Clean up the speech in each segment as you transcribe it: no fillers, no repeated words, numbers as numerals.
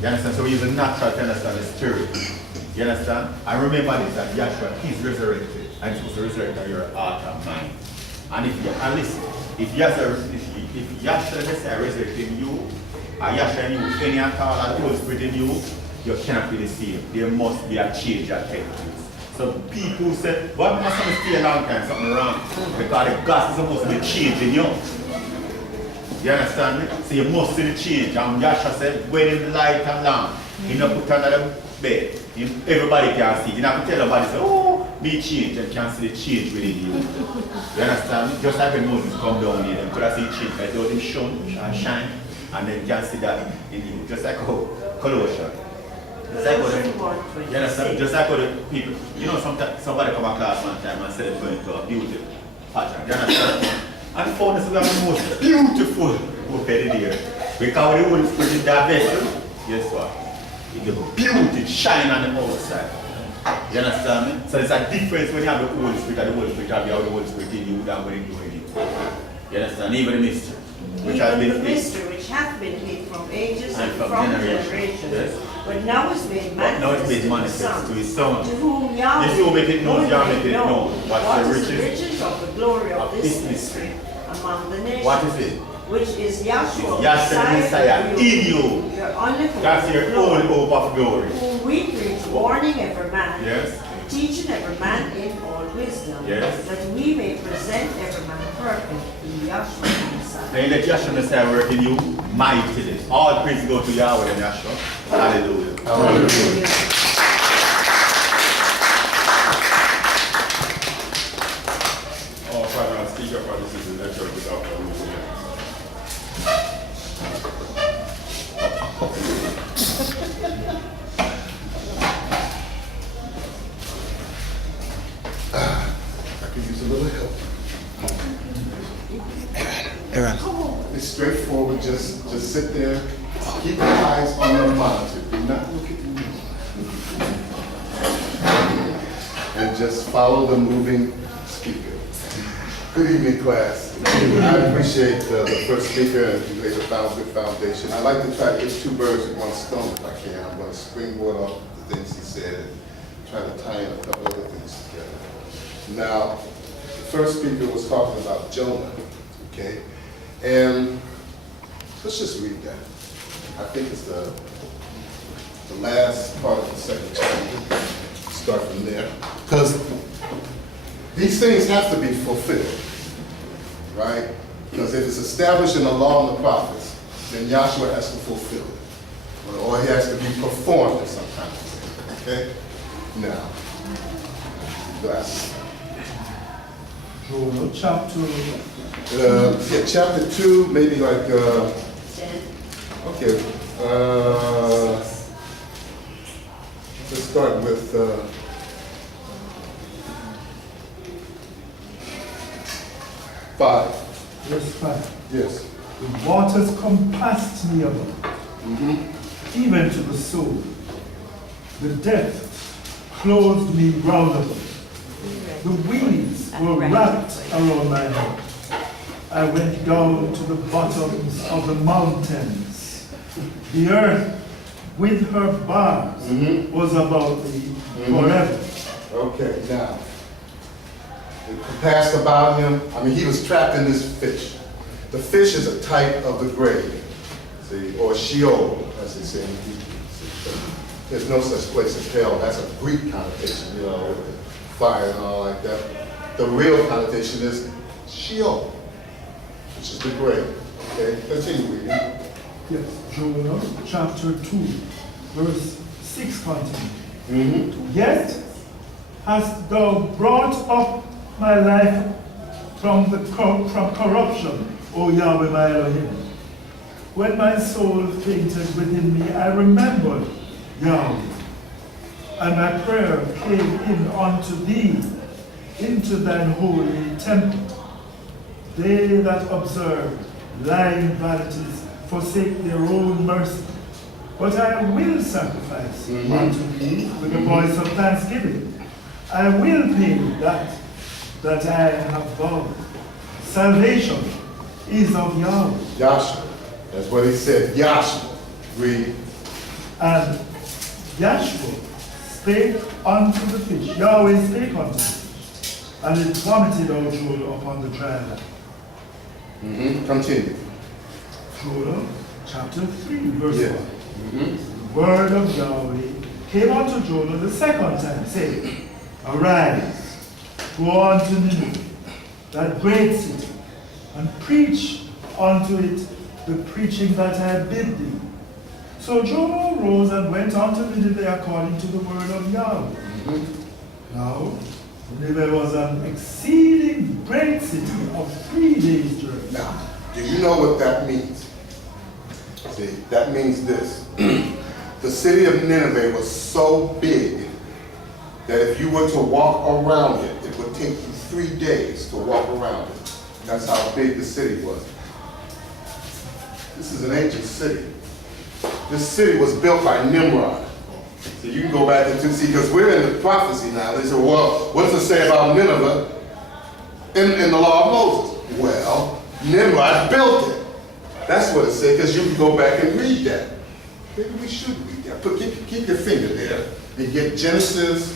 You understand? So we use the natural to understand the spirit. You understand? And remember this, that Yahshua is resurrected. And it's supposed to resurrect your heart and mind. And if you, and listen, if Yahshua Messiah resurrected in you, or Yahshua in you, any at all, and the Holy Spirit in you, you cannot be the same. There must be a change that takes place. So people say, what must have stay a long time, something wrong? Because the gospel is supposed to be changing you. You understand me? So you must see the change. And Yahshua said, when in light and lamp, you don't put another bed. Everybody can see it. You don't have to tell nobody, say, oh, be changed, and can see the change within you. You understand me? Just like when Moses come down here, they could have seen change. Like though them shine, and then you can see that in you. Just like how Colossians. Just like how the, you understand? Just like how the people, you know, sometimes somebody come to class one time and said they're going to a beauty pattern. You understand? And found us we have the most beautiful book in here. Because the Holy Spirit is that vessel, guess what? The beauty shine on the outside. You understand me? So there's a difference when you have the Holy Spirit and the Holy Spirit have the Holy Spirit in you than when you do in you. You understand? Even the mystery. Which has been the mystery which hath been hid from ages and from generations. Yes. But now it's made manifest to his Son. To whom Yahweh if you make it known, Yahweh make it known. What is the riches of the glory of this mystery among the nations? What is it? Which is Yahshua Messiah in you. That's your glory, only hope of glory. whom we preach, warning every man, yes, teaching every man in all wisdom, yes, that we may present every man perfect in Yahshua Messiah. Then let Yahshua Messiah work in you mightily. All praise go to Yahweh and Yahshua. Hallelujah. Hallelujah. Oh, Father, I speak up on this is the church without hallelujah. I could use a little help. Aaron. It's straightforward. Just sit there. Keep your eyes on the monitor. Do not look at me. And just follow the moving speaker. Good evening, class. I appreciate the first speaker, and you laid a good foundation. I like to try to hit two birds with one stone if I can. I'm going to springboard off the things he said and try to tie in a couple other things together. Now, the first speaker was talking about Jonah, okay? And let's just read that. I think it's the last part of the second chapter. Start from there. Because these things have to be fulfilled, right? Because if it's established in the law and the prophets, then Yahshua has to fulfill it. Or he has to be performed in some kind of way, okay? Now, glasses. Jonah chapter. Yeah, chapter 2, maybe like, 10. okay. Let's start with, Verse 5. yes. The waters compassed me about, even to the soul. The depths closed me round about. The weeds were wrapped around my head. I went down to the bottoms of the mountains. The earth with her bars was about me forever. Okay, now, it passed about him. I mean, he was trapped in this fish. The fish is a type of the grave, see, or Sheol, as they say in Hebrew. There's no such place as hell. That's a Greek connotation, you know, with fire and all like that. The real connotation is Sheol, which is the grave. Okay, continue reading. Yes, Jonah chapter 2, verse 6 continues. Yet hast thou brought up my life from corruption, O Yahweh my Elohim. When my soul fainted within me, I remembered Yahweh, and my prayer came in unto thee, into thine holy temple. They that observe lying vanities forsake their own mercy. But I will sacrifice unto thee with a voice of thanksgiving. I will pay that I have vowed. Salvation is of Yahweh. Yahshua. That's what he said. Yahshua. Read. And Yahshua spake unto the fish, Yahweh spake unto the fish, and it vomited out Jonah upon the dry land. Continue. Jonah chapter 3, verse Yes. 1. The word of Yahweh came unto Jonah the second time, saying, Arise, go unto Nineveh, that great city, and preach unto it the preaching that I bid thee. So Jonah arose and went unto Nineveh according to the word of Yahweh. Now, Nineveh was an exceeding great city of 3 days' journey. Now, do you know what that means? See, that means this. The city of Nineveh was so big that if you were to walk around it, it would take you 3 days to walk around it. That's how big the city was. This is an ancient city. This city was built by Nimrod. So you can go back and see, because we're in the prophecy now. They say, well, what does it say about Nineveh in the law of Moses? Well, Nimrod built it. That's what it said, because you can go back and read that. Maybe we should read that. Keep your finger there and get Genesis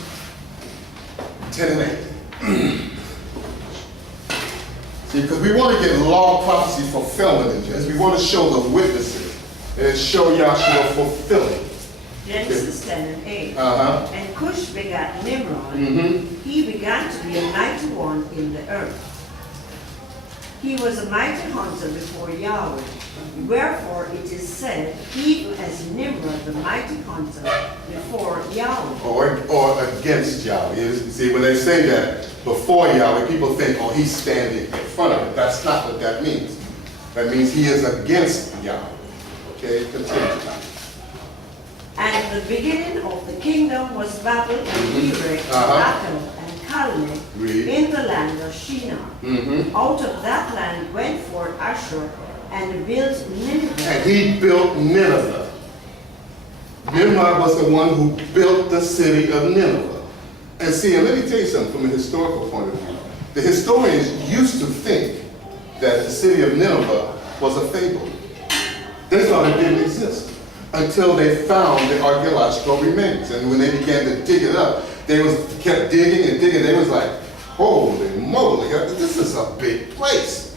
10 and 8. See, because we want to get law prophecy fulfillment in Genesis. We want to show the witnesses and show Yahshua fulfilling. Genesis 10 and 8. And Cush begat Nimrod. He began to be a mighty one in the earth. He was a mighty hunter before Yahweh. Wherefore it is said, even as Nimrod, the mighty hunter before Yahweh. Or against Yahweh. You see, when they say that before Yahweh, people think, oh, he's standing in front of it. That's not what that means. That means he is against Yahweh. Okay, continue. And the beginning of the kingdom was Babel and Erech, Rakel and Calneh in the land of Shinar. Out of that land went forth Ashur and built Nineveh. And he built Nineveh. Nimrod was the one who built the city of Nineveh. And see, and let me tell you something from a historical point of view. The historians used to think that the city of Nineveh was a fable. They thought it didn't exist until they found the archaeological remains. And when they began to dig it up, they kept digging and digging. They was like, holy moly, this is a big place.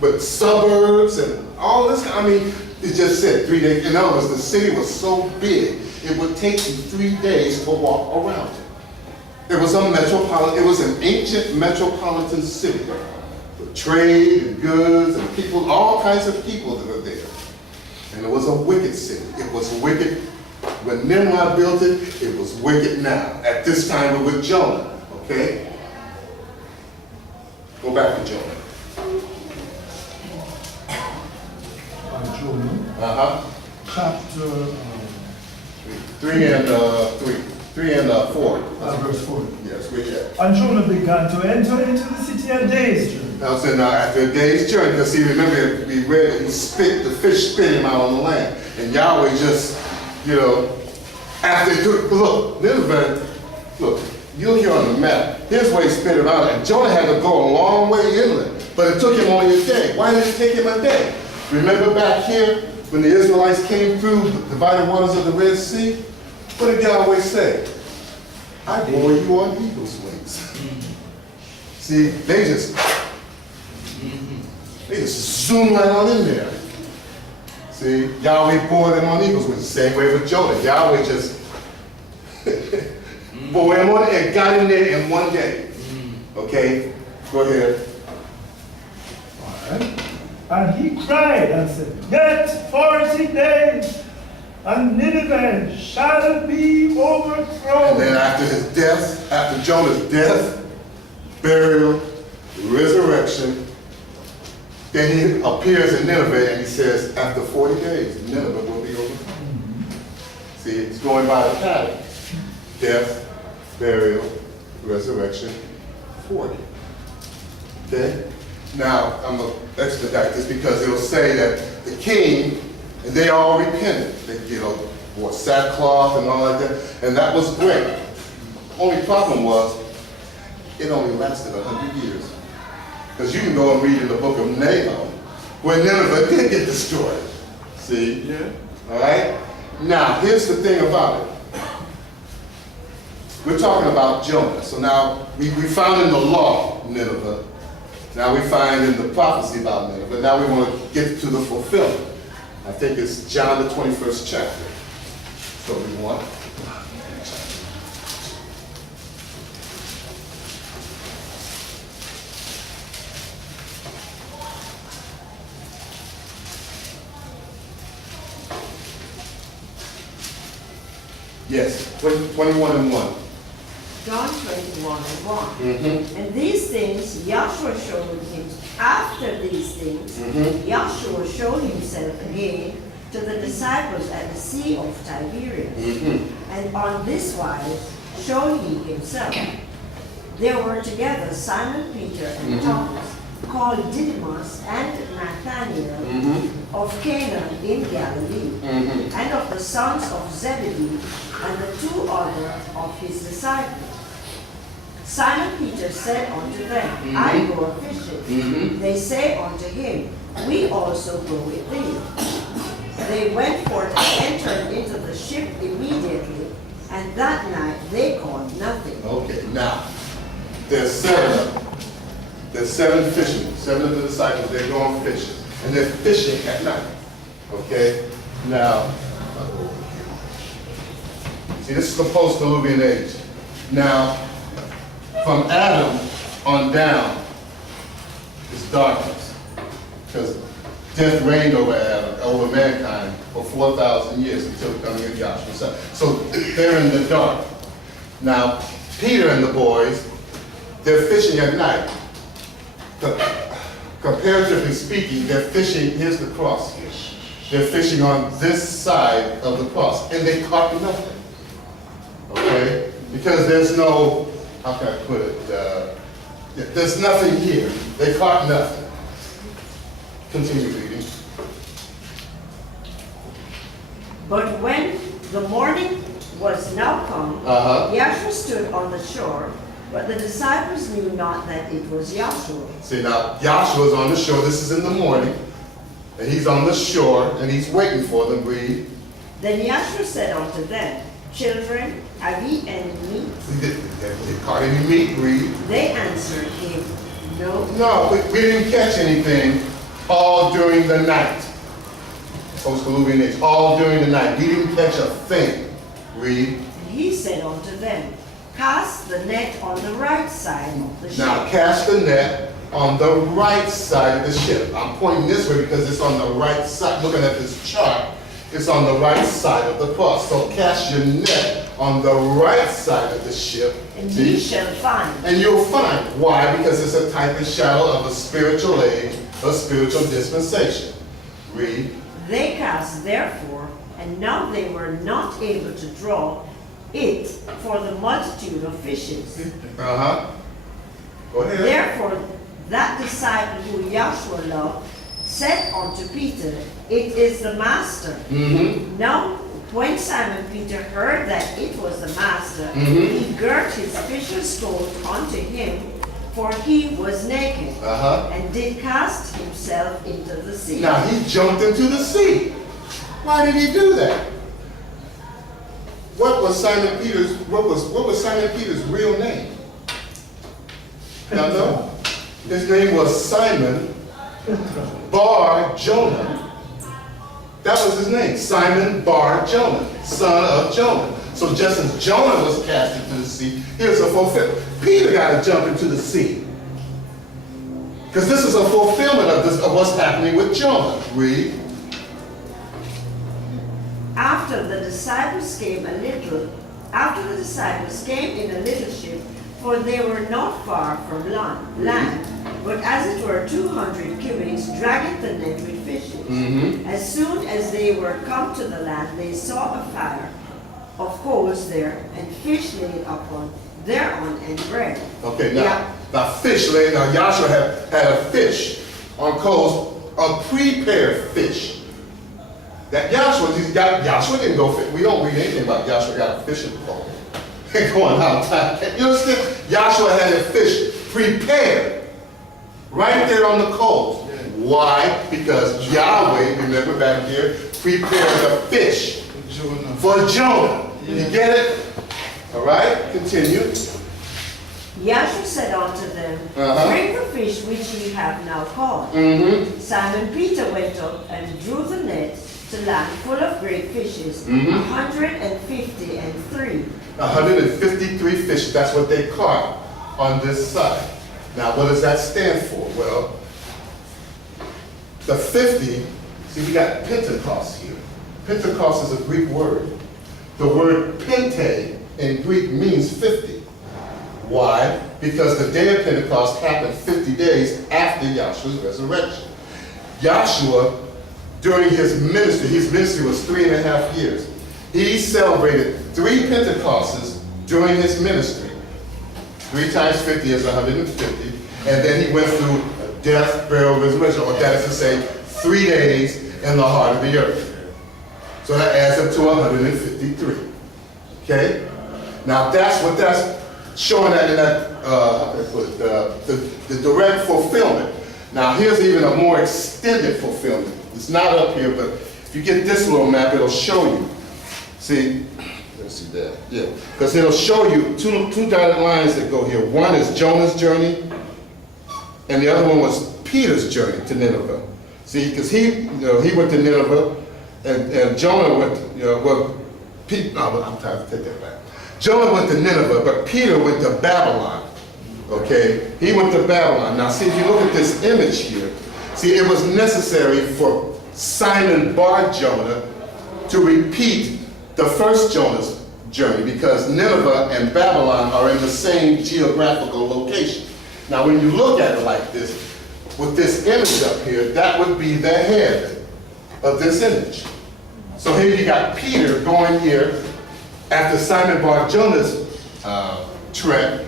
But suburbs and all this, I mean, it just said 3 days. In other words, the city was so big, it would take you 3 days to walk around it. It was an ancient metropolitan city with trade and goods and people, all kinds of people that were there. And it was a wicked city. It was wicked when Nimrod built it. It was wicked now. At this time, it was Jonah. Okay? Go back to Jonah. Jonah, chapter 3 and 4. verse 4. Yes, we have. And Jonah began to enter into the city a day's journey. Now, so now after a day's journey, because see, remember, we read that the fish spit him out on the land. And Yahweh just, after he took, look, Nineveh, look, you'll hear on the map, here's where he spit him out. And Jonah had to go a long way inland, but it took him only a day. Why did it take him a day? Remember back here, when the Israelites came through the divided waters of the Red Sea? What did Yahweh say? I bore you on eagle's wings. See, they just zoom right on in there. See, Yahweh bore them on eagle's wings. Same way with Jonah. Yahweh just bore him on and got in there in 1 day. Okay, go ahead. All right. And he cried and said, Yet 40 days, and Nineveh shall be overthrown. And then after his death, after Jonah's death, burial, resurrection, then he appears in Nineveh and he says, after 40 days, Nineveh will be overthrown. See, it's going by the pattern. Death, burial, resurrection, 40. Okay? Now, I'm going to expedite this because it'll say that the king, and they all repented. They, wore sackcloth and all like that, and that was great. Only problem was, it only lasted 100 years. Because you can go and read in the book of Nahum, where Nineveh did get destroyed. See? Yeah. All right? Now, here's the thing about it. We're talking about Jonah. So now, we found in the law, Nineveh. Now we find in the prophecy about Nineveh. Now we want to get to the fulfillment. I think it's John the 21st chapter. So we want. Yes, 21 and 1. John 21:1. And these things Yahshua showed him. After these things, Yahshua showed himself again to the disciples at the Sea of Tiberias. And on this wise showed he himself. There were together Simon Peter and Thomas, called Didymus, and Nathanael of Cana in Galilee, and of the sons of Zebedee, and the two other of his disciples. Simon Peter said unto them, I go a fishing. They say unto him, we also go with thee. They went forth and entered into the ship immediately, and that night they caught nothing. Okay, now, there's 7 of them. There's 7 fishermen, 7 of the disciples, they're going fishing. And they're fishing at night. Okay? Now, see, this is the post-Diluvian age. Now, from Adam on down, it's darkness. Because death reigned over Adam, over mankind, for 4,000 years until the coming of Joshua. So they're in the dark. Now, Peter and the boys, they're fishing at night. Comparatively speaking, they're fishing, here's the cross. They're fishing on this side of the cross, and they caught nothing. Okay? Because there's no, how can I put it? There's nothing here. They caught nothing. Continue reading. But when the morning was now come, Yahshua stood on the shore, but the disciples knew not that it was Yahshua. See, now, Yahshua is on the shore. This is in the morning. And he's on the shore, and he's waiting for them. Read. Then Yahshua said unto them, Children, have ye any meat? They caught any meat? Read. They answered him, No. No, we didn't catch anything all during the night. Post-Diluvian age, all during the night. We didn't catch a thing. Read. And he said unto them, Cast the net on the right side of the ship. Now cast the net on the right side of the ship. I'm pointing this way because it's on the right side. Looking at this chart, it's on the right side of the cross. So cast your net on the right side of the ship. And ye shall find. And you'll find. Why? Because it's a type and shadow of a spiritual age, a spiritual dispensation. Read. They cast therefore, and now they were not able to draw it for the multitude of fishes. Go ahead. Therefore that disciple who Yahshua loved said unto Peter, It is the Master. Now when Simon Peter heard that it was the Master, he girt his fisher's coat unto him, for he was naked, and did cast himself into the sea. Now he jumped into the sea. Why did he do that? What was Simon Peter's real name? Y'all know? His name was Simon Bar Jonah. That was his name, Simon Bar Jonah, son of Jonah. So just as Jonah was cast into the sea, here's a fulfillment. Peter got to jump into the sea. Because this is a fulfillment of what's happening with Jonah. Read. After the disciples came in a little ship, for they were not far from land, but as it were 200 cubits, dragging the net with fishes. As soon as they were come to the land, they saw a fire of coals there, and fish laid upon thereon, and bread. Okay, now fish laid. Now Yahshua had a fish on coals, a prepared fish. That Yahshua didn't go fish. We don't read anything about Yahshua got a fishing pole and going out. You understand? Yahshua had a fish prepared right there on the coals. Why? Because Yahweh, remember back here, prepared a fish. for Jonah. You get it? All right, continue. Yahshua said unto them, bring the fish which ye have now caught. Simon Peter went up and drew the net to land full of great fishes, 153. 153 fish, that's what they caught on this side. Now, what does that stand for? Well, the 50, see, we got Pentecost here. Pentecost is a Greek word. The word pente in Greek means 50. Why? Because the day of Pentecost happened 50 days after Yahshua's resurrection. Yahshua, during his ministry was 3.5 years. He celebrated 3 Pentecostes during his ministry. 3 times 50 is 150. And then he went through death, burial, resurrection, or that is to say, 3 days in the heart of the earth. So that adds up to 153. Okay? Now that's showing that in that, the direct fulfillment. Now here's even a more extended fulfillment. It's not up here, but if you get this little map, it'll show you. See, let's see that. Yeah, because it'll show you two dotted lines that go here. One is Jonah's journey, and the other one was Peter's journey to Nineveh. See, because he went to Nineveh, and Jonah went, I'm trying to take that back. Jonah went to Nineveh, but Peter went to Babylon. Okay, he went to Babylon. Now, see, if you look at this image here, see, it was necessary for Simon Bar Jonah to repeat the first Jonah's journey because Nineveh and Babylon are in the same geographical location. Now, when you look at it like this, with this image up here, that would be the head of this image. So here you got Peter going here after Simon Bar Jonah's trek,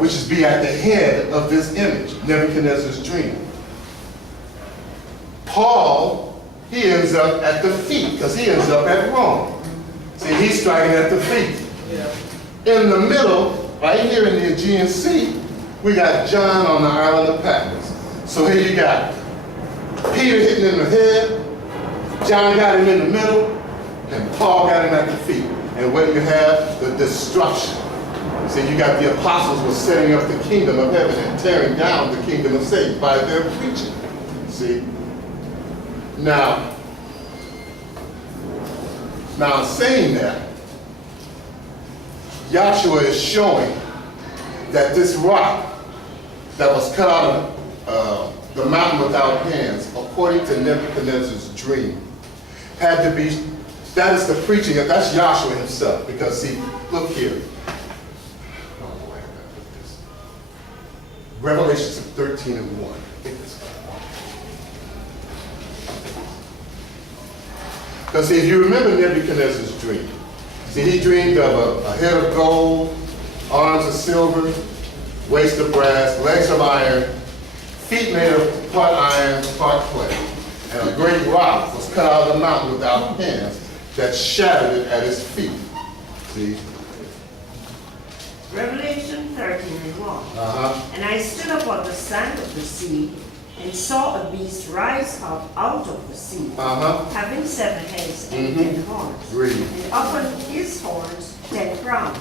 which is be at the head of this image, Nebuchadnezzar's dream. Paul, he ends up at the feet, because he ends up at Rome. See, he's striking at the feet. In the middle, right here in the Aegean Sea, we got John on the island of Patmos. So here you got Peter hitting in the head, John got him in the middle, and Paul got him at the feet. And what you have? The destruction. See, you got the apostles were setting up the kingdom of heaven and tearing down the kingdom of Satan by their preaching. See? Now in saying that, Yahshua is showing that this rock that was cut out of the mountain without hands, according to Nebuchadnezzar's dream, had to be, that is the preaching, that's Yahshua himself, because see, look here. Revelations 13:1. Because see, if you remember Nebuchadnezzar's dream, see, he dreamed of a head of gold, arms of silver, waist of brass, legs of iron, feet made of part iron, part clay. And a great rock was cut out of the mountain without hands that shattered it at his feet. See? Revelation 13:1. And I stood upon the sand of the sea, and saw a beast rise up out of the sea, having 7 heads and 10 horns. And upon his horns 10 crowns,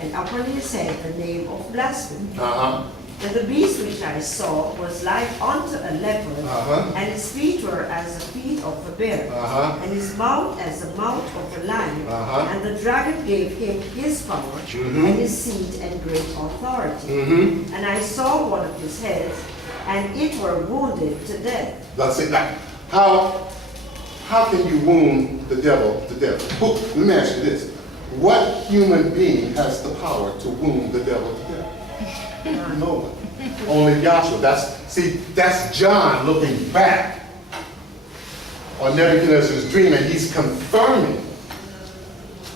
and upon his head the name of blasphemy. And the beast which I saw was like unto a leopard, and his feet were as the feet of a bear, and his mouth as the mouth of a lion. And the dragon gave him his power, and his seat and great authority. And I saw one of his heads, and it were wounded to death. That's it. Now, how can you wound the devil to death? Let me ask you this. What human being has the power to wound the devil to death? No one. Only Yahshua. That's John looking back on Nebuchadnezzar's dream, and he's confirming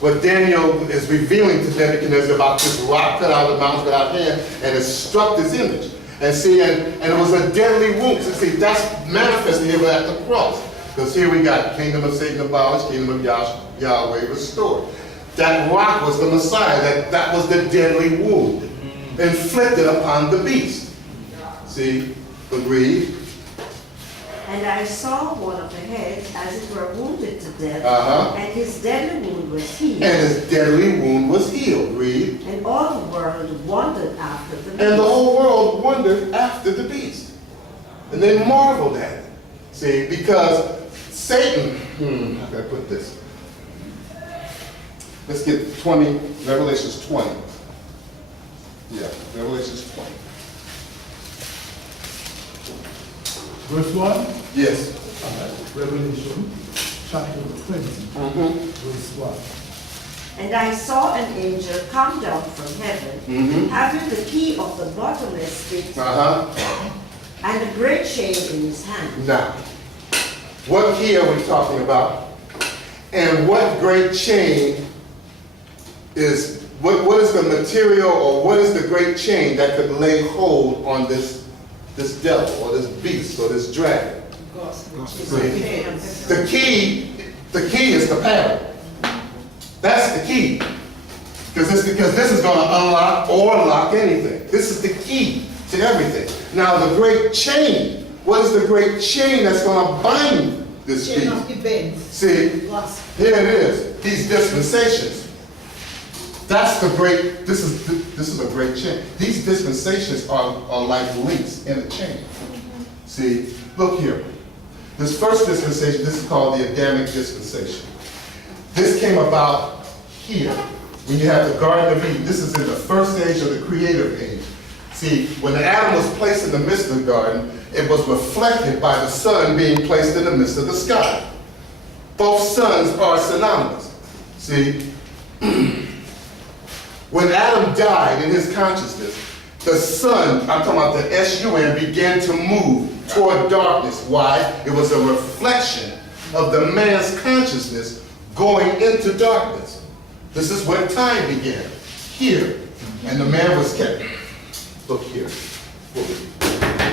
what Daniel is revealing to Nebuchadnezzar about this rock cut out of the mountains without hand, and it struck this image. And see, and it was a deadly wound. So see, that's manifested here at the cross. Because here we got kingdom of Satan abolished, kingdom of Yahweh restored. That rock was the Messiah. That was the deadly wound inflicted upon the beast. See, agreed? And I saw one of the heads as it were wounded to death, and his deadly wound was healed. And his deadly wound was healed. Read. And all the world wondered after the beast. And the whole world wondered after the beast. And they marveled at it. See, because Satan, how can I put this? Let's get 20, Revelations 20. Yeah, Revelations 20. Verse 1? Yes. Revelation chapter 20, verse 1. And I saw an angel come down from heaven, having the key of the bottomless pit and a great chain in his hand. Now, what key are we talking about? And what great chain is, what is the material or what is the great chain that could lay hold on this devil or this beast or this dragon? The key is the pattern. That's the key. Because this is going to unlock or lock anything. This is the key to everything. Now the great chain, what is the great chain that's going to bind this beast? Chain of events. See, here it is. These dispensations. That's the great, this is a great chain. These dispensations are like links in a chain. See, look here. This first dispensation, this is called the Adamic dispensation. This came about here, when you have the Garden of Eden. This is in the first age of the creative age. See, when Adam was placed in the midst of the garden, it was reflected by the sun being placed in the midst of the sky. Both suns are synonymous. See, when Adam died in his consciousness, the sun, I'm talking about the S-U-N, began to move toward darkness. Why? It was a reflection of the man's consciousness going into darkness. This is where time began, here. And the man was kept, look here,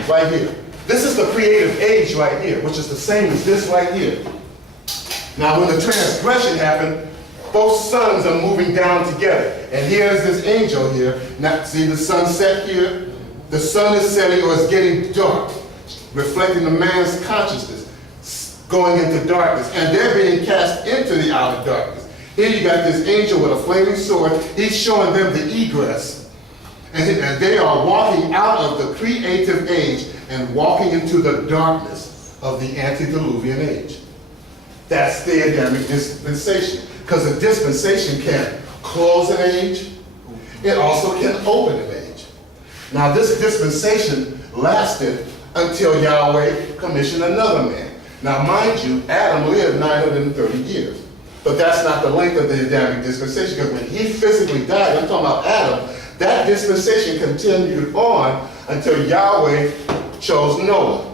right here. This is the creative age right here, which is the same as this right here. Now when the transgression happened, both suns are moving down together. And here's this angel here. Now, see the sun set here? The sun is setting or it's getting dark, reflecting the man's consciousness, going into darkness. And they're being cast into the outer darkness. Here you got this angel with a flaming sword. He's showing them the egress. And they are walking out of the creative age and walking into the darkness of the antediluvian age. That's the Adamic dispensation. Because a dispensation can close an age, it also can open an age. Now this dispensation lasted until Yahweh commissioned another man. Now mind you, Adam lived 930 years. But that's not the length of the Adamic dispensation, because when he physically died, I'm talking about Adam, that dispensation continued on until Yahweh chose Noah.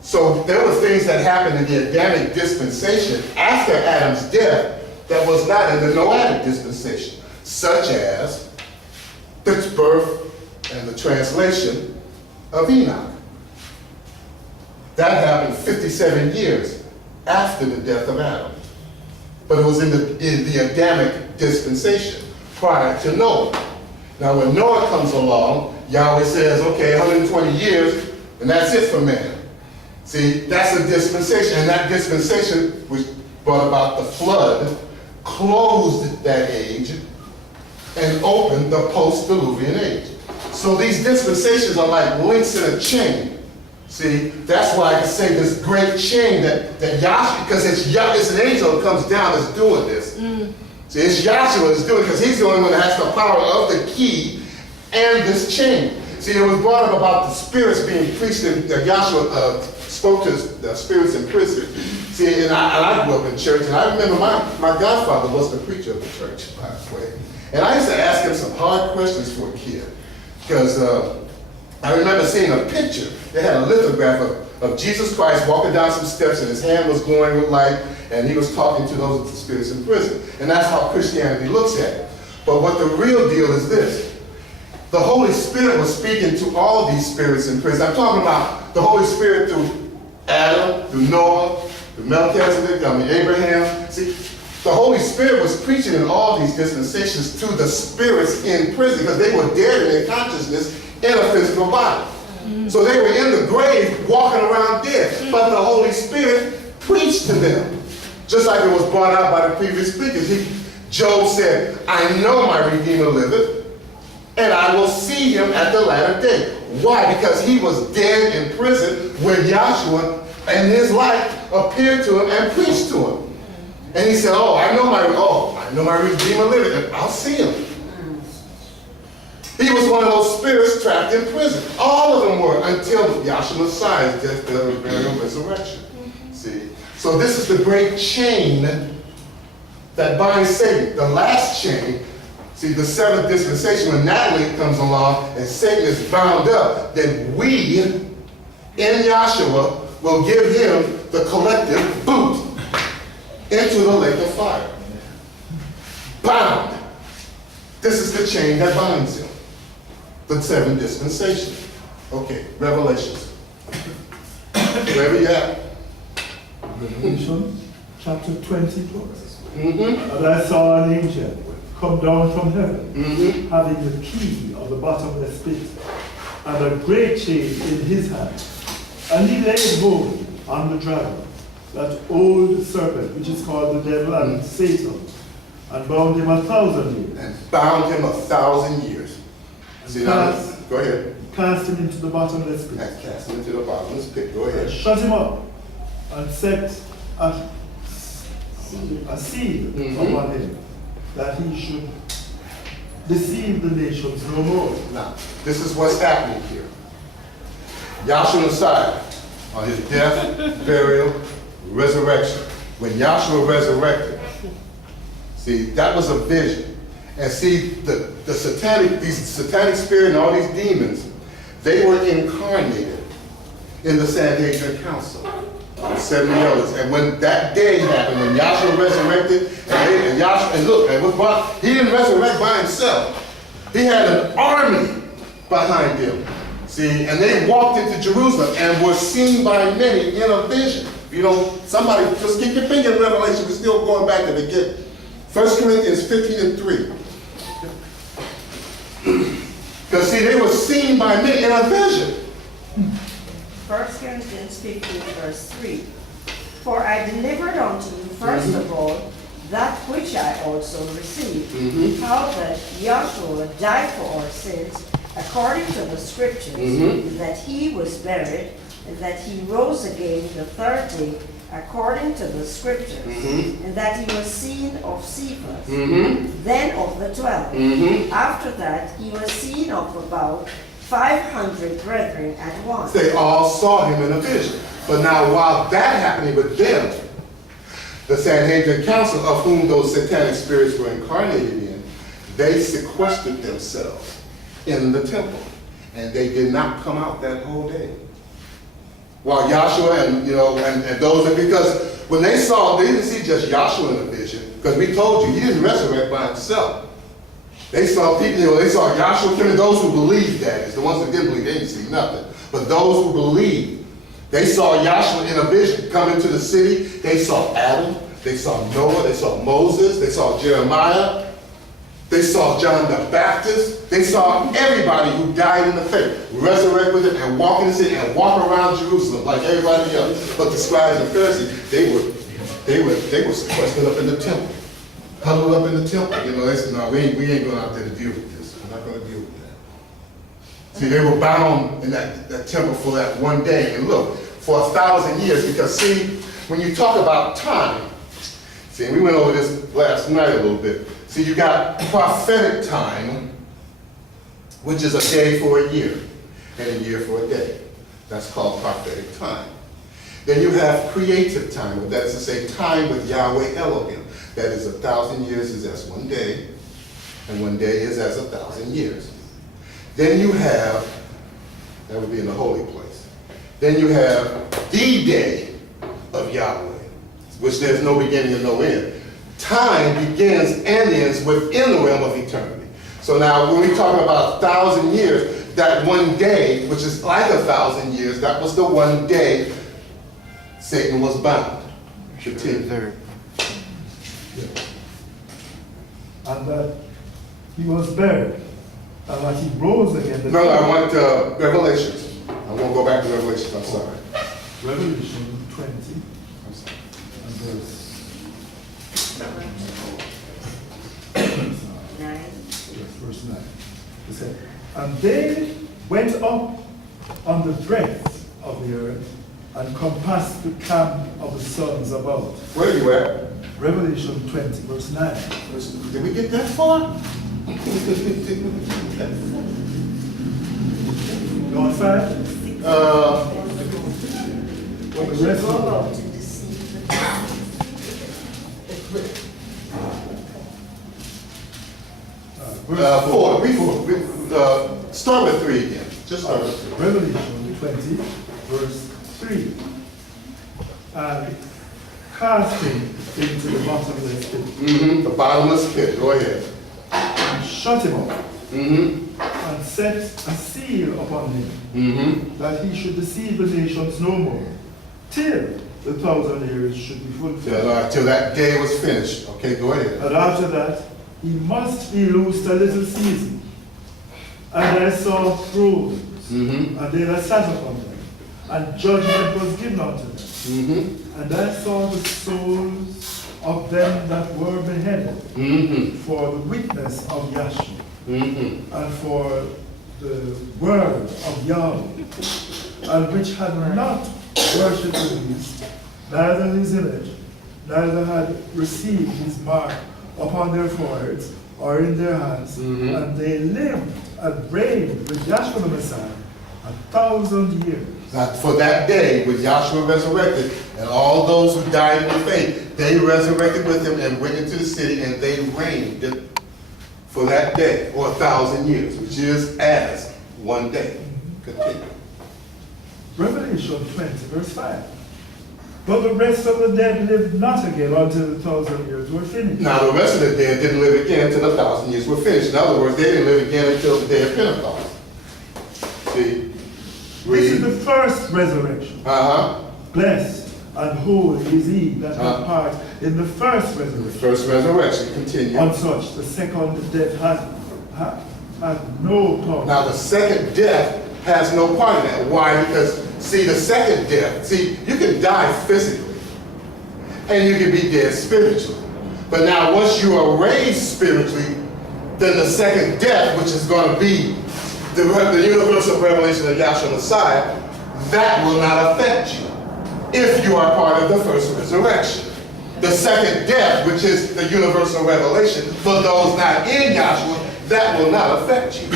So there were things that happened in the Adamic dispensation after Adam's death that was not in the Noahic dispensation, such as the birth and the translation of Enoch. That happened 57 years after the death of Adam. But it was in the Adamic dispensation prior to Noah. Now when Noah comes along, Yahweh says, okay, 120 years, and that's it for man. See, that's a dispensation, and that dispensation, which brought about the flood, closed that age and opened the post-diluvian age. So these dispensations are like links in a chain. See, that's why I can say this great chain that Yahshua, because it's an angel that comes down that's doing this. See, it's Yahshua that's doing it, because he's the only one that has the power of the key and this chain. See, it was brought up about the spirits being preached, and Yahshua spoke to the spirits in prison. See, and I grew up in church, and I remember my godfather was the preacher of the church, by the way. And I used to ask him some hard questions for a kid. Because I remember seeing a picture. They had a lithograph of Jesus Christ walking down some steps, and his hand was glowing with light, and he was talking to those of the spirits in prison. And that's how Christianity looks at it. But what the real deal is this. The Holy Spirit was speaking to all these spirits in prison. I'm talking about the Holy Spirit through Adam, through Noah, through Melchizedek, Abraham. See, the Holy Spirit was preaching in all these dispensations to the spirits in prison, because they were dead in their consciousness in a physical body. So they were in the grave walking around dead. But the Holy Spirit preached to them. Just like it was brought out by the previous speakers. Job said, I know my Redeemer liveth, and I will see him at the latter day. Why? Because he was dead in prison when Yahshua and his life appeared to him and preached to him. And he said, I know my Redeemer liveth, and I'll see him. He was one of those spirits trapped in prison. All of them were until Yahshua Messiah's death, burial, and resurrection. See? So this is the great chain that binds Satan. The last chain, see, the seventh dispensation, when Natalie comes along and Satan is bound up, then we, in Yahshua, will give him the collective boot into the lake of fire. Bound. This is the chain that binds him. The seven dispensations. Okay, Revelations. Wherever you at. Revelation chapter 22. And I saw an angel come down from heaven, having the key of the bottomless pit, and a great chain in his hand. And he laid hold on the dragon, that old serpent, which is called the devil and Satan, and bound him 1,000 years. And bound him 1,000 years. See, now, go ahead. Cast him into the bottomless pit. And cast him into the bottomless pit. Go ahead. Shut him up, and set a seal upon him, that he should deceive the nations no more. Now, this is what's happening here. Yahshua Messiah, on his death, burial, resurrection. When Yahshua resurrected, see, that was a vision. And see, these satanic spirit and all these demons, they were incarnated in the Sanhedrin Council, the 70 elders. And when that day happened, when Yahshua resurrected, he didn't resurrect by himself. He had an army behind him. See, and they walked into Jerusalem and were seen by many in a vision. You know, somebody, just keep your finger in Revelation. We're still going back to the beginning. 1 Corinthians 15:3. Because see, they were seen by many in a vision. 1 Corinthians 15, verse 3. For I delivered unto you first of all that which I also received, how that Yahshua died for our sins according to the scriptures, that he was buried, and that he rose again the third day according to the scriptures, and that he was seen of Cephas, then of the 12. After that, he was seen of about 500 brethren at once. They all saw him in a vision. But now, while that happening with them, the Sanhedrin Council, of whom those satanic spirits were incarnated in, they sequestered themselves in the temple, and they did not come out that whole day. While Yahshua and those, because when they didn't see just Yahshua in a vision, because we told you, he didn't resurrect by himself. They saw people, they saw Yahshua, those who believed, that is. The ones that didn't believe, they didn't see nothing. But those who believed, they saw Yahshua in a vision come into the city. They saw Adam, they saw Noah, they saw Moses, they saw Jeremiah, they saw John the Baptist. They saw everybody who died in the faith resurrect with him and walk in the city and walk around Jerusalem like everybody else. But the scribes and Pharisees, they were sequestered up in the temple, huddled up in the temple. They said, no, we ain't going out there to deal with this. We're not going to deal with that. See, they were bound in that temple for that one day. And look, for 1,000 years, because see, when you talk about time, see, we went over this last night a little bit. See, you got prophetic time, which is a day for a year, and a year for a day. That's called prophetic time. Then you have creative time, that is to say, time with Yahweh Elohim. That is 1,000 years is as one day, and one day is as 1,000 years. Then you have, that would be in the holy place. Then you have the day of Yahweh, which there's no beginning and no end. Time begins and ends within the realm of eternity. So now when we talk about 1,000 years, that one day, which is like 1,000 years, that was the one day Satan was bound. And that he was buried, and that he rose again. No, I want Revelations. I won't go back to Revelations, I'm sorry. Revelation 20, I'm sorry. and verse Nine. Yes, verse 9. It said, and they went up on the breadth of the earth and compassed the camp of the sons about. Where are you at? Revelation 20, verse 9. Did we get that far? You on 5? The rest of it. Verse 4. Start with 3 again. Just start with 3. Revelation 20, verse 3. And casting into the bottomless pit, The bottomless pit. Go ahead. and shut him up, and set a seal upon him, that he should deceive the nations no more, till the 1,000 years should be fulfilled. Till that day was finished. Okay, go ahead. And after that, he must be loosed a little season. And I saw thrones, and they that sat upon them, and judgment was given unto them. And I saw the souls of them that were beheaded for the witness of Yahshua, and for the word of Yahweh, and which had not worshipped the beast, neither his image, neither had received his mark upon their foreheads or in their hands, and they lived and reigned with Yahshua the Messiah 1,000 years. Now, for that day, when Yahshua resurrected, and all those who died in the faith, they resurrected with him and went into the city, and they reigned for that day, or 1,000 years, which is as one day. Continue. Revelation 20, verse 5. But the rest of the dead lived not again until the 1,000 years were finished. Now, the rest of the dead didn't live again until the 1,000 years were finished. In other words, they didn't live again until the day of Pentecost. See? This is the first resurrection. Blessed and holy is he that hath part in the first resurrection. First resurrection. Continue. On such, the second death hath no part. Now, the second death has no part in that. Why? Because, see, the second death, see, you can die physically, and you can be dead spiritually. But now, once you are raised spiritually, then the second death, which is going to be the universal revelation of Yahshua Messiah, that will not affect you if you are part of the first resurrection. The second death, which is the universal revelation, for those not in Yahshua, that will not affect you.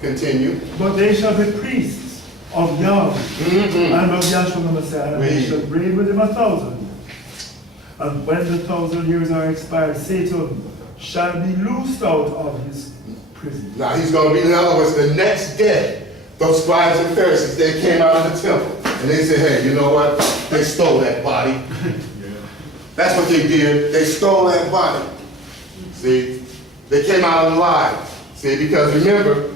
Continue. But they shall be priests of Yahweh and of Yahshua the Messiah, and they shall reign with him 1,000 years. And when the 1,000 years are expired, Satan shall be loosed out of his prison. Now he's going to be, in other words, the next day, those scribes and Pharisees, they came out of the temple, and they said, hey, you know what? They stole that body. That's what they did. They stole that body. See? They came out alive. See? Because remember,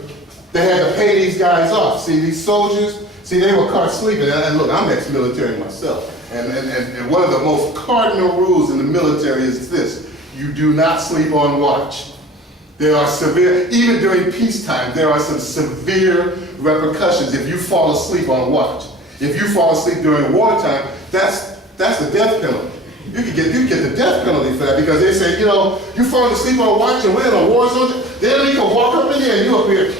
they had to pay these guys off. See, these soldiers, see, they were caught sleeping. And look, I'm ex-military myself. And one of the most cardinal rules in the military is this: you do not sleep on watch. There are severe, even during peacetime, there are some severe repercussions if you fall asleep on watch. If you fall asleep during wartime, that's the death penalty. You could get the death penalty for that, because they say, you know, you fall asleep on watch and we're in a war zone, the enemy can walk up in here and you up here.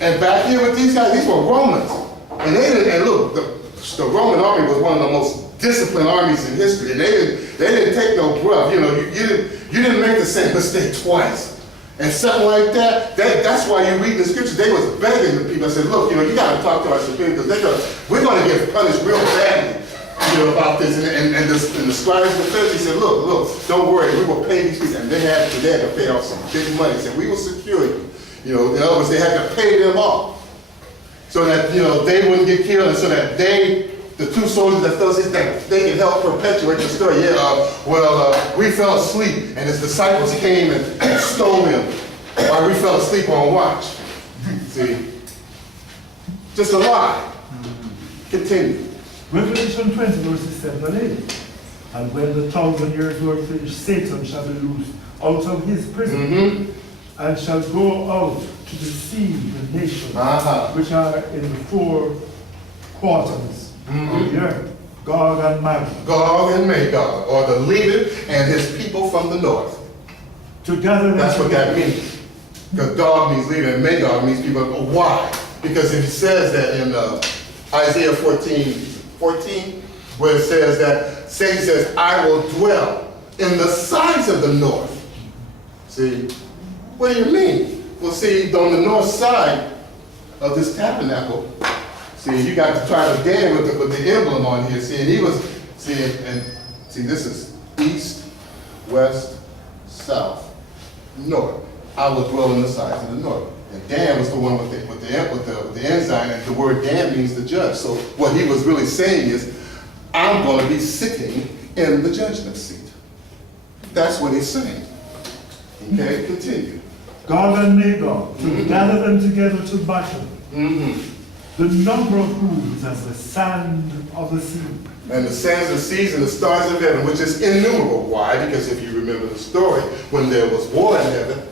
And back here with these guys, these were Romans. And they didn't, and look, the Roman army was one of the most disciplined armies in history. And they didn't take no bruv. You know, you didn't make the same mistake twice. And something like that's why you read the scriptures. They was begging the people. I said, look, you know, you got to talk to our superiors, because we're going to get punished real badly, you know, about this. And the scribes and the Pharisees said, look, don't worry, we will pay these people. And they had to pay off some big money. Said, we will secure you. You know, in other words, they had to pay them off so that, you know, they wouldn't get killed, and so that the two soldiers that fell asleep, they can help perpetuate the story. We fell asleep and his disciples came and stole him while we fell asleep on watch. See? Just a lie. Continue. Revelation 20, verses 7 and 8. And when the 1,000 years were finished, Satan shall be loosed out of his prison, and shall go out to deceive the nations which are in the four quarters of the earth, Gog and Magog, Gog and Magog, or the leader and his people from the north. to gather them That's what that together. means. Because Gog means leader and Magog means people. Why? Because if it says that in Isaiah 14, where it says that Satan says, I will dwell in the sides of the north. See, what do you mean? Well, see, on the north side of this tabernacle, see, you got to try to dance with the emblem on here. See, and he was, see, this is east, west, south, north. I will dwell in the sides of the north. And Dan was the one with the ensign, and the word Dan means the judge. So what he was really saying is, I'm going to be sitting in the judgment seat. That's what he's saying. Okay, continue. Gog and Magog, to gather them together to battle. The number of whom is as the sand of the sea. And the sands of the seas and the stars of heaven, which is innumerable. Why? Because if you remember the story, when there was war in heaven,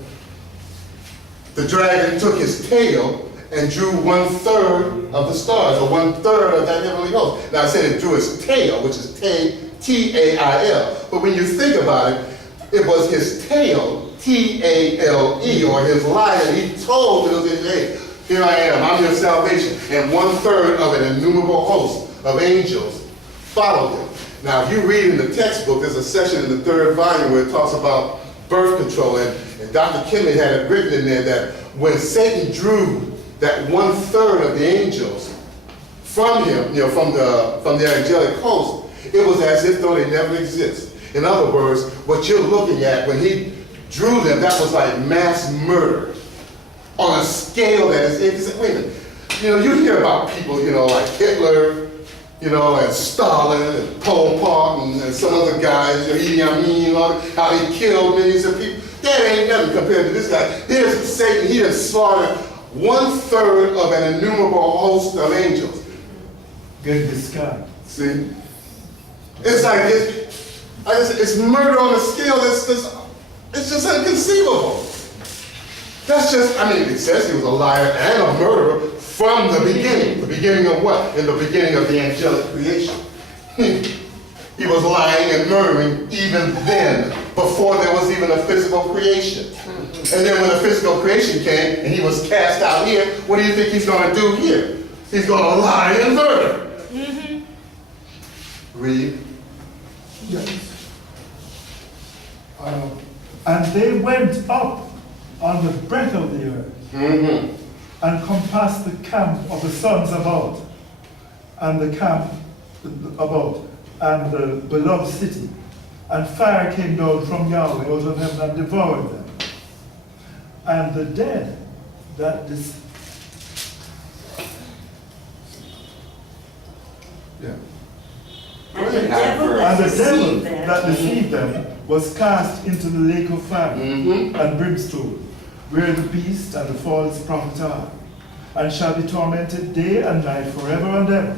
the dragon took his tail and drew 1/3 of the stars, or 1/3 of that heavenly host. Now I said it drew his tail, which is T-A-I-L. But when you think about it, it was his tail, T-A-L-E, or his lie that he told to his hey, here I am, I'm your salvation. And 1/3 of an innumerable host of angels followed him. Now if you read in the textbook, there's a section in the 3rd volume where it talks about birth control, and Dr. Kimley had it written in there that when Satan drew that 1/3 of the angels from him, from the angelic host, it was as if though they never exist. In other words, what you're looking at, when he drew them, that was like mass murder on a scale that is, wait a minute, you hear about people, like Hitler, and Stalin, and Pol Pot, and some other guys, IDMR, how he killed millions of people. That ain't nothing compared to this guy. Here's Satan, he has slaughtered 1/3 of an innumerable host of angels. Get this guy. See? It's like, it's murder on a scale that's it's just inconceivable. That's just, it says he was a liar and a murderer from the beginning. The beginning of what? In the beginning of the angelic creation. He was lying and murdering even then, before there was even a physical creation. And then when the physical creation came and he was cast out here, what do you think he's going to do here? He's going to lie and murder. Read. Yes. And they went up on the breadth of the earth and compassed the camp of the sons about, and the camp about, and the beloved city. And fire came down from Yahweh out of heaven and devoured them. And the dead that And the devil that deceived them was cast into the lake of fire and brimstone, where the beast and the false prophet are, and shall be tormented day and night forever and ever.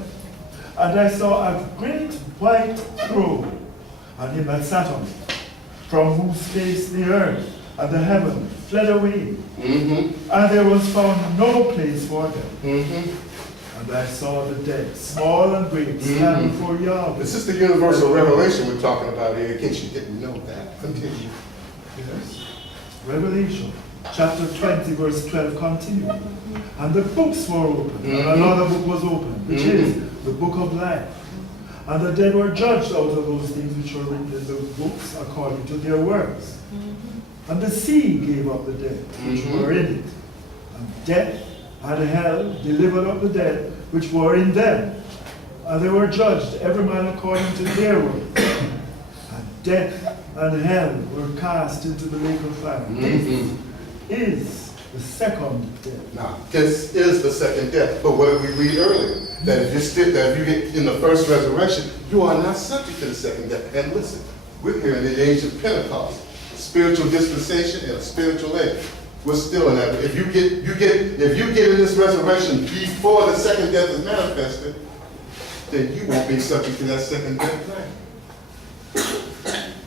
And I saw a great white throne, and him that sat on it, from whose face the earth and the heaven fled away, and there was found no place for them. And I saw the dead, small and great, stand before Yahweh. This is the universal revelation we're talking about here, in case you didn't know that. Continue. Yes. Revelation chapter 20, verse 12 continue. And the books were opened, and another book was opened, which is the book of life. And the dead were judged out of those things which were written in the books according to their works. And the sea gave up the dead which were in it. And death and hell delivered up the dead which were in them. And they were judged, every man according to their works. And death and hell were cast into the lake of fire. This is the second death. Now, this is the second death. But what did we read earlier? That if you get in the first resurrection, you are not subject to the second death. And listen, we're here in the age of Pentecost, a spiritual dispensation and a spiritual age. We're still in that. If you get in this resurrection before the second death is manifested, then you won't be subject to that second death thing.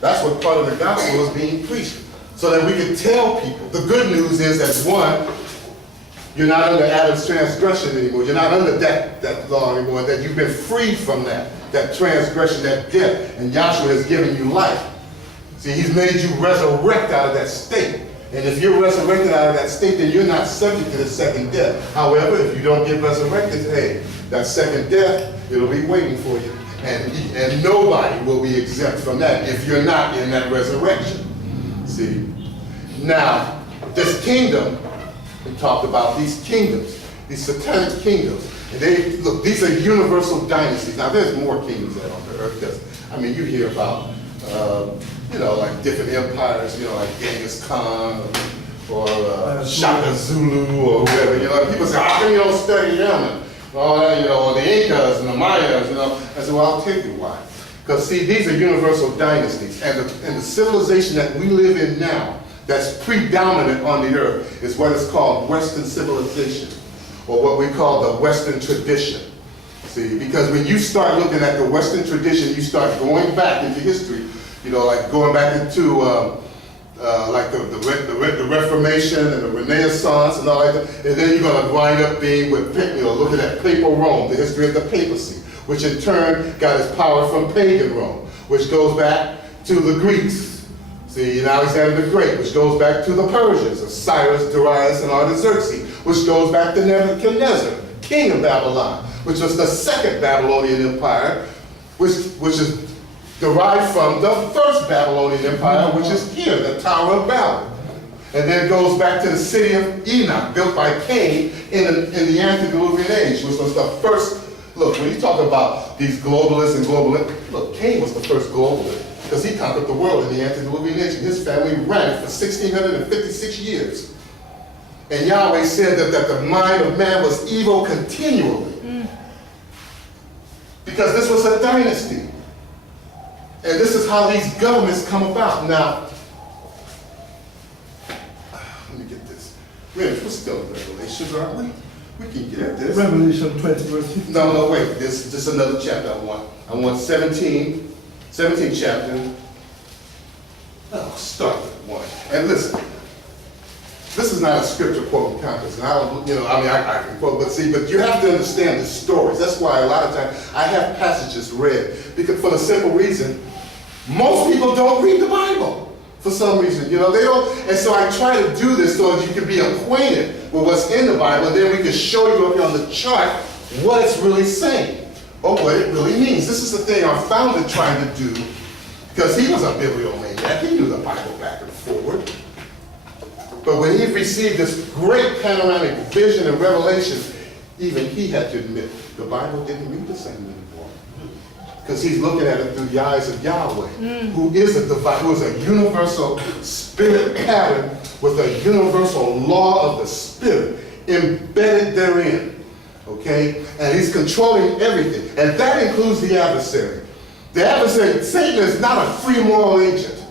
That's what part of the gospel is being preached. So that we can tell people. The good news is that one, You're not under Adam's transgression anymore. You're not under that law anymore. That you've been freed from that transgression, that death. And Yahshua has given you life. See, he's made you resurrect out of that state. And if you're resurrected out of that state, then you're not subject to the second death. However, if you don't get resurrected, hey, that second death, it'll be waiting for you. And nobody will be exempt from that if you're not in that resurrection. See? Now, this kingdom, we talked about these kingdoms, these satanic kingdoms. And look, these are universal dynasties. Now, there's more kingdoms out on the earth because, I mean, you hear about, like different empires, like Genghis Khan or Shaka Zulu or whoever. People say, how come you don't study them? All that, or the Incas and the Mayas, I said, well, I'll tell you why. Because, see, these are universal dynasties. And the civilization that we live in now, that's predominant on the earth, is what is called Western civilization, or what we call the Western tradition. See, because when you start looking at the Western tradition, you start going back into history, like going back into like the Reformation and the Renaissance and all that, and then you're going to wind up being with, looking at papal Rome, the history of the papacy, which in turn got its power from pagan Rome, which goes back to the Greeks. See, Alexander the Great, which goes back to the Persians, of Cyrus, Darius, and Artaxerxes, which goes back to Nebuchadnezzar, king of Babylon, which was the second Babylonian empire, which is derived from the first Babylonian empire, which is here, the Tower of Babel. And then it goes back to the city of Enoch, built by Cain in the antediluvian age, which was the first. Look, when you talk about these globalists and look, Cain was the first globalist, because he conquered the world in the antediluvian age, and his family ran it for 1,656 years. And Yahweh said that the mind of man was evil continually. Because this was a dynasty. And this is how these governments come about. Now, let me get this. We're still in Revelations, aren't we? We can get at this. Revelation 20, verse 15. No, wait. This is another chapter I want. I want 17 chapter. Oh, start with 1. And listen, this is not a scripture quote contest. And I can quote, but you have to understand the stories. That's why a lot of times I have passages read, because for the simple reason, most people don't read the Bible for some reason. They don't. And so I try to do this so that you can be acquainted with what's in the Bible, and then we can show you up here on the chart what it's really saying, or what it really means. This is the thing our founder tried to do, because he was a bibliomaniac. He knew the Bible back and forward. But when he received this great panoramic vision and revelation, even he had to admit the Bible didn't read the same anymore. Because he's looking at it through the eyes of Yahweh, who is a universal spirit pattern with a universal law of the spirit embedded therein. Okay? And he's controlling everything. And that includes the adversary. The adversary, Satan, is not a free moral agent.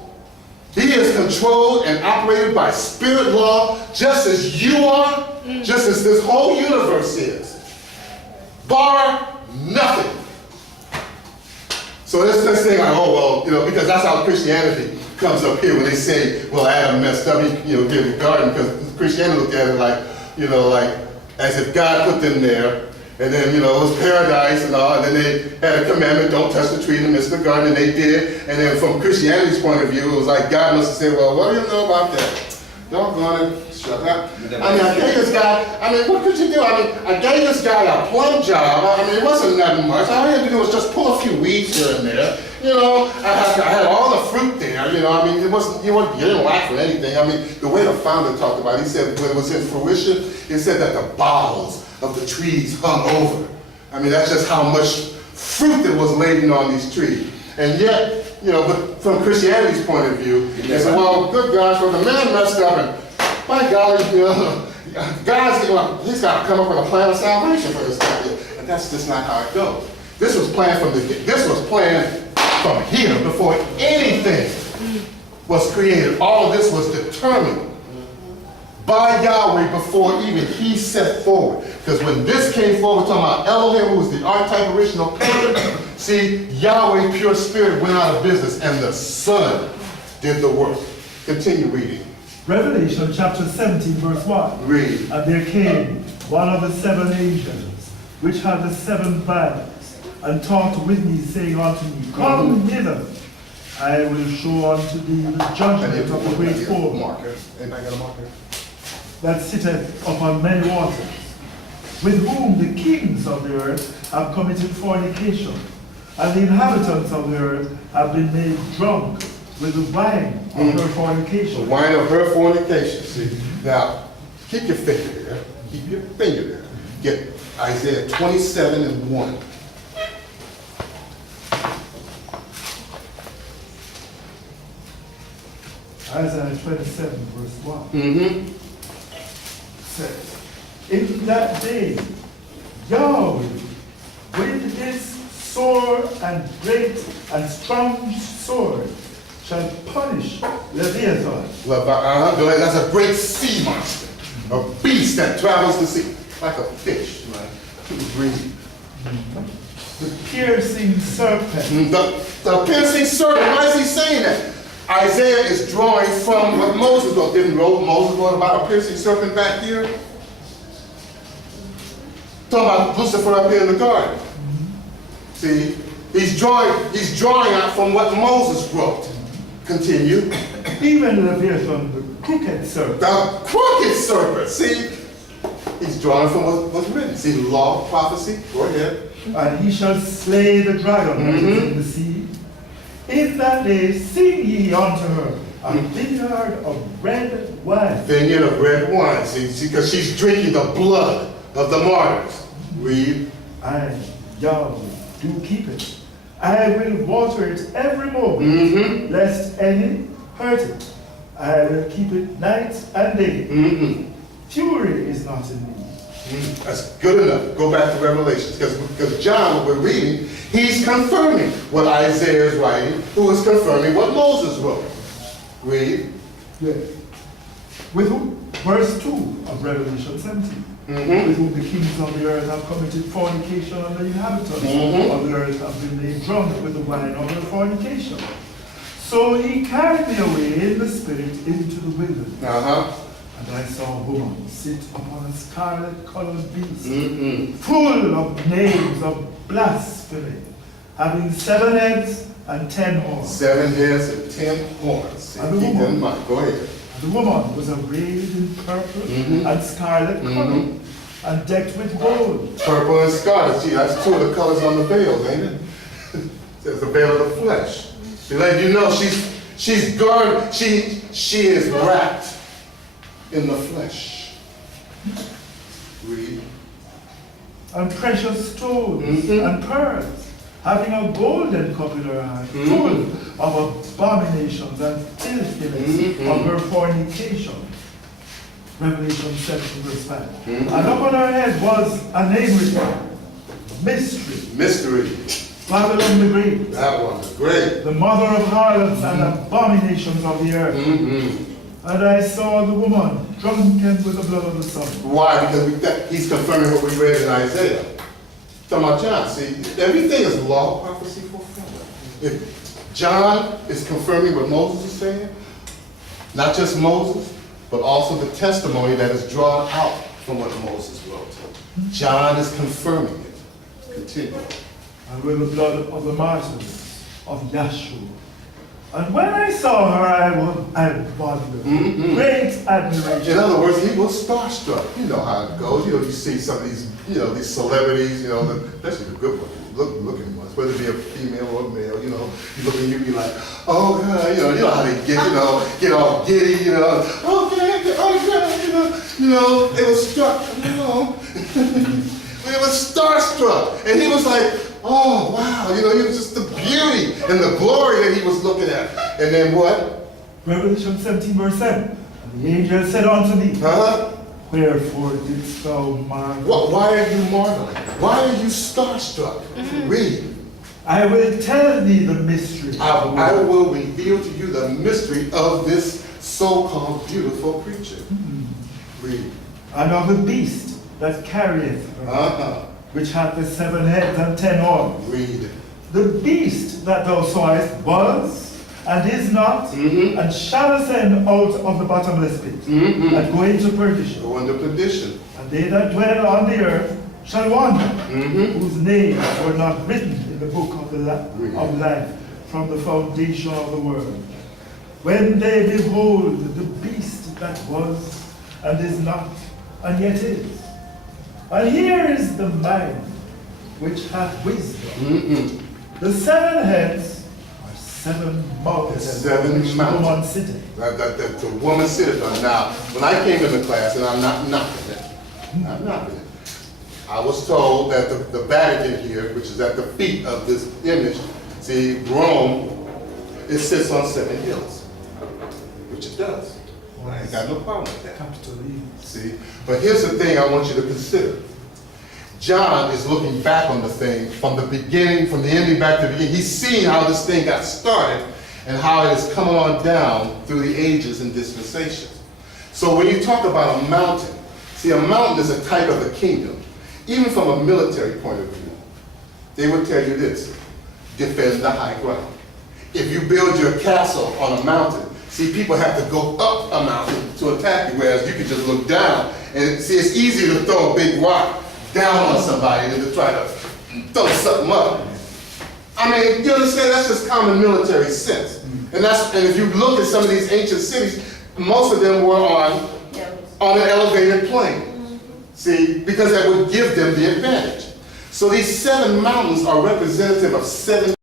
He is controlled and operated by spirit law, just as you are, just as this whole universe is. Bar nothing. So this thing like, because that's how Christianity comes up here when they say, well, Adam messed up, he did the garden, because Christianity looked at it like as if God put them there, and then, it was paradise and all, and then they had a commandment, don't touch the tree in the midst of the garden, and they did. And then from Christianity's point of view, it was like God must have said, well, what do you know about that? Doggone it, shut up. I gave this guy, what could you do? I gave this guy a plum job. It wasn't nothing much. All he had to do was just pull a few weeds here and there. I had all the fruit there. It wasn't, you didn't lack for anything. The way the founder talked about it, he said when it was in fruition, he said that the boughs of the trees hung over. That's just how much fruit that was laden on these trees. And yet, but from Christianity's point of view, they say, well, good gosh, well, the man messed up, and by golly, God's, he's got to come up with a plan of salvation for this guy. And that's just not how it goes. This was planned from here before anything was created. All of this was determined by Yahweh before even he set forward. Because when this came forward, talking about Elohim, who was the archetype original pattern, see, Yahweh, pure spirit, went out of business, and the Son did the work. Continue reading. Revelation chapter 17, verse 1. Read. And there came one of the 7 angels, which had the 7 vials, and talked with me, saying unto me, Come hither, I will show unto thee the judgment of the great four Anybody got a marker? that sitteth upon many waters, with whom the kings of the earth have committed fornication, and the inhabitants of the earth have been made drunk with the wine of her The fornication. wine of her fornication. See, now keep your finger there. Keep your finger there. Get Isaiah 27:1. Isaiah 27, verse 1 Mm-hmm. says, In that day, Yahweh, with his sore and great and strong sword, shall punish Leviathan. That's a great sea monster. A beast that travels the sea. Like a fish. Right? Read. The piercing serpent. The piercing serpent. Why is he saying that? Isaiah is drawing from what Moses wrote. Didn't Moses wrote about a piercing serpent back here? Talking about Lucifer up here in the garden. See, he's drawing out from what Moses wrote. Continue. Even Leviathan, the crooked serpent. The crooked serpent. See, he's drawing from what's written. See, law, prophecy. Go ahead. And he shall slay the dragon that is in the sea. In that day sing ye unto her a vineyard of red wine. Vineyard of red wine. See, because she's drinking the blood of the martyrs. Read. I, Yahweh, do keep it. I will water it every moment, lest any hurt it. I will keep it night and day. Fury is not in me. That's good enough. Go back to Revelation. Because John, what we're reading, he's confirming what Isaiah is writing, who is confirming what Moses wrote. Read. Yes. With whom? Verse 2 of Revelation 17. With whom the kings of the earth have committed fornication, and the inhabitants of the earth have been made drunk with the wine of their fornication. So he carried me away in the spirit into the wilderness. And I saw a woman sit upon a scarlet-colored beast, full of names of blasphemy, having 7 heads and 10 horns. 7 heads and 10 horns. See, And the keep that woman- in mind. Go ahead. The woman was arrayed in purple and scarlet color, and decked with gold. Purple and scarlet. See, that's 2 of the colors on the veil, ain't it? It's the veil of the flesh. To let you know she's guarded, she is wrapped in the flesh. Read. And precious stones and pearls, having a golden cup in her hand, full of abominations and filthiness of her fornication. Revelation 7, verse 5. And upon her head was a name written, Mystery. Babylon the Great. That one is great. The mother of harlots and abominations of the earth. And I saw the woman drunken with the blood of the Son. Why? Because he's confirming what we read in Isaiah. Talking about John. See, everything is law, prophecy, fulfillment. If John is confirming what Moses is saying, not just Moses, but also the testimony that is drawn out from what Moses wrote. John is confirming it. Continue. And with the blood of the martyrs of Yahshua. And when I saw her, I wondered. Great admiration. In other words, he was starstruck. You know how it goes. You see some of these, these celebrities, especially the good ones, looking ones, whether it be a female or a male, you look and you be like, oh God, you know how they get, get all giddy, oh God, it was struck, it was starstruck. And he was like, oh wow, he was just the beauty and the glory that he was looking at. And then what? Revelation 17, verse 7. And the angel said unto me, wherefore didst thou marvel? Why are you marveling? Why are you starstruck? Read. I will tell thee the mystery. I will reveal to you the mystery of this so-called beautiful creature. Read. And of the beast that carrieth her, which hath the 7 heads and 10 horns. Read. The beast that thou sawest was, and is not, and shall ascend out of the bottomless pit, and go into perdition. Go into perdition. And they that dwell on the earth shall wander, whose names were not written in the book of of life from the foundation of the world. When they behold the beast that was, and is not, and yet is. And here is the mind which hath wisdom. The 7 heads are 7 mountains. 7 which mountains. woman sitteth. That the woman sitteth on. Now, when I came into class, and I'm not knocking it, I was told that the Vatican here, which is at the feet of this image, see, Rome, it sits on 7 hills, which it does. I ain't got no problem with that. Capital E. See, but here's the thing I want you to consider. John is looking back on the thing from the beginning, from the ending back to the beginning. He's seeing how this thing got started and how it has come on down through the ages and dispensations. So when you talk about a mountain, see, a mountain is a type of a kingdom. Even from a military point of view, they would tell you this: defend the high ground. If you build your castle on a mountain, see, people have to go up a mountain to attack you, whereas you can just look down. And see, it's easier to throw a big rock down on somebody than to try to throw something up. I mean, you understand? That's just common military sense. And if you look at some of these ancient cities, most of them were on an elevated plane. See, because that would give them the advantage. So these 7 mountains are representative of 7